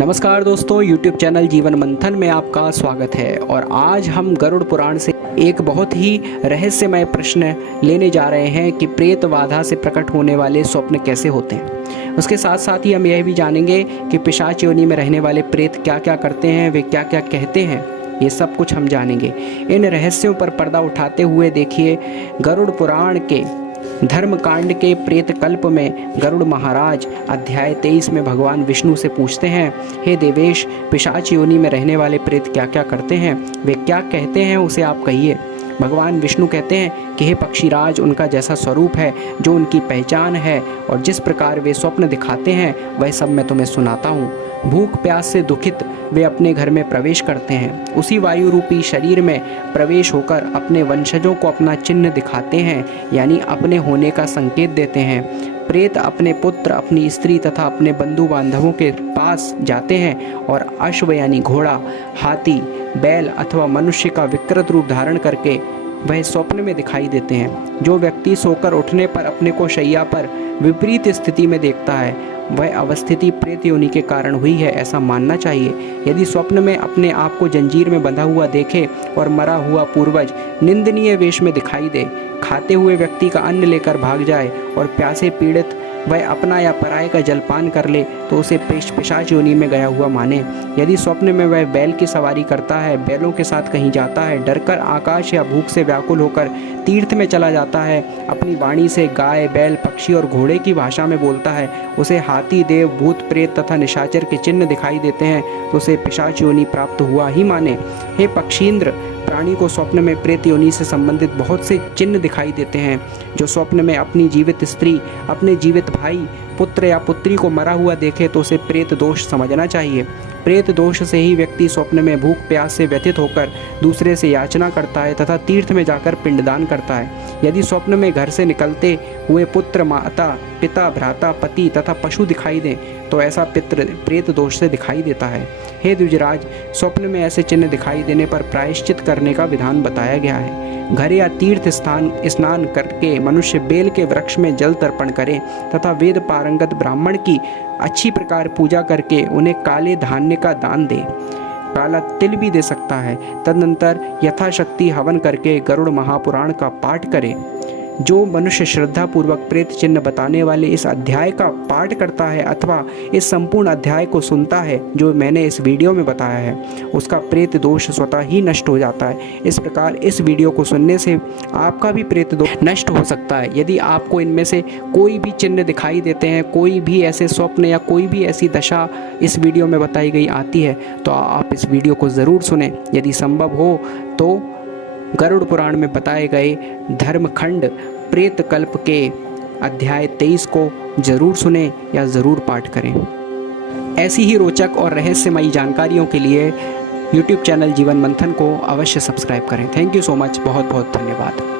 नमस्कार दोस्तों, YouTube channel जीवन मंथन में आपका स्वागत है। और आज हम गरुड़ पुराण से एक बहुत ही रहस्यमय प्रश्न लेने जा रहे हैं कि प्रेत बाधा से प्रकट होने वाले स्वप्न कैसे होते हैं। उसके साथ साथ ही हम यह भी जानेंगे कि पिशाच योनि में रहने वाले प्रेत क्या क्या करते हैं, वे क्या क्या कहते हैं। ये सब कुछ हम जानेंगे। इन रहस्यों पर पर्दा उठाते हुए देखिए गरुड़ पुराण के धर्मकांड के प्रेत कल्प में गरुड़ महाराज अध्याय 23 में भगवान विष्णु से पूछते हैं, हे देवेश, पिशाच योनि में रहने वाले प्रेत क्या क्या करते हैं, वे क्या कहते हैं, उसे आप कहिए। भगवान विष्णु कहते हैं कि हे पक्षीराज, उनका जैसा स्वरूप है, जो उनकी पहचान है और जिस प्रकार वे स्वप्न दिखाते हैं, वह सब मैं तुम्हें सुनाता हूँ। भूख प्यास से दुखित वे अपने घर में प्रवेश करते हैं। उसी वायु रूपी शरीर में प्रवेश होकर अपने वंशजों को अपना चिन्ह दिखाते हैं, यानी अपने होने का संकेत देते हैं। प्रेत अपने पुत्र, अपनी स्त्री तथा अपने बंधु बांधवों के पास जाते हैं और अश्व यानी घोड़ा, हाथी, बैल अथवा मनुष्य का विकृत रूप धारण करके वह स्वप्न में दिखाई देते हैं। जो व्यक्ति सोकर उठने पर अपने को शैया पर विपरीत स्थिति में देखता है, वह अवस्थिति प्रेत योनि के कारण हुई है, ऐसा मानना चाहिए। यदि स्वप्न में अपने आप को जंजीर में बंधा हुआ देखे और मरा हुआ पूर्वज निंदनीय वेश में दिखाई दे, खाते हुए व्यक्ति का अन्न लेकर भाग जाए और प्यासे पीड़ित वह अपना या पराये का जलपान कर ले, तो उसे पिशाच योनि में गया हुआ माने। यदि स्वप्न में वह बैल की सवारी करता है, बैलों के साथ कहीं जाता है, डरकर आकाश या भूख से व्याकुल होकर तीर्थ में चला जाता है, अपनी वाणी से गाय, बैल, पक्षी और घोड़े की भाषा में बोलता है, उसे हाथी, देव, भूत, प्रेत तथा निशाचर के चिन्ह दिखाई देते हैं, तो उसे पिशाच योनि प्राप्त हुआ ही माने। हे पक्षींद्र, प्राणी को स्वप्न में प्रेत योनि से संबंधित बहुत से चिन्ह दिखाई देते हैं। जो स्वप्न में अपनी जीवित स्त्री, अपने जीवित भाई, पुत्र या पुत्री को मरा हुआ देखे, तो उसे प्रेत दोष समझना चाहिए। प्रेत दोष से ही व्यक्ति स्वप्न में भूख प्यास से व्यथित होकर दूसरे से याचना करता है तथा तीर्थ में जाकर पिंडदान करता है। यदि स्वप्न में घर से निकलते हुए पुत्र, माता, पिता, भ्राता, पति तथा पशु दिखाई दें, तो ऐसा प्रेत दोष से दिखाई देता है। हे द्विजराज, स्वप्न में ऐसे चिन्ह दिखाई देने पर प्रायश्चित करने का विधान बताया गया है। घर या तीर्थ स्थान स्नान करके मनुष्य बेल के वृक्ष में जल तर्पण करे तथा वेद पारंगत ब्राह्मण की अच्छी प्रकार पूजा करके उन्हें काले धान्य का दान दे। काला तिल भी दे सकता है। तदनंतर यथाशक्ति हवन करके गरुड़ महापुराण का पाठ करे। जो मनुष्य श्रद्धा पूर्वक प्रेत चिन्ह बताने वाले इस अध्याय का पाठ करता है अथवा इस संपूर्ण अध्याय को सुनता है जो मैंने इस वीडियो में बताया है, उसका प्रेत दोष स्वतः ही नष्ट हो जाता है। इस प्रकार इस वीडियो को सुनने से आपका भी प्रेत दोष नष्ट हो सकता है। यदि आपको इनमें से कोई भी चिन्ह दिखाई देते हैं, कोई भी ऐसे स्वप्न या कोई भी ऐसी दशा इस वीडियो में बताई गई आती है, तो आप इस वीडियो को ज़रूर सुनें। यदि संभव हो तो गरुड़ पुराण में बताए गए धर्मखंड प्रेत कल्प के अध्याय 23 को जरूर सुने या ज़रूर पाठ करें। ऐसी ही रोचक और रहस्यमयी जानकारियों के लिए YouTube चैनल जीवन मंथन को अवश्य सब्सक्राइब करें। थैंक यू सो मच, बहुत बहुत धन्यवाद।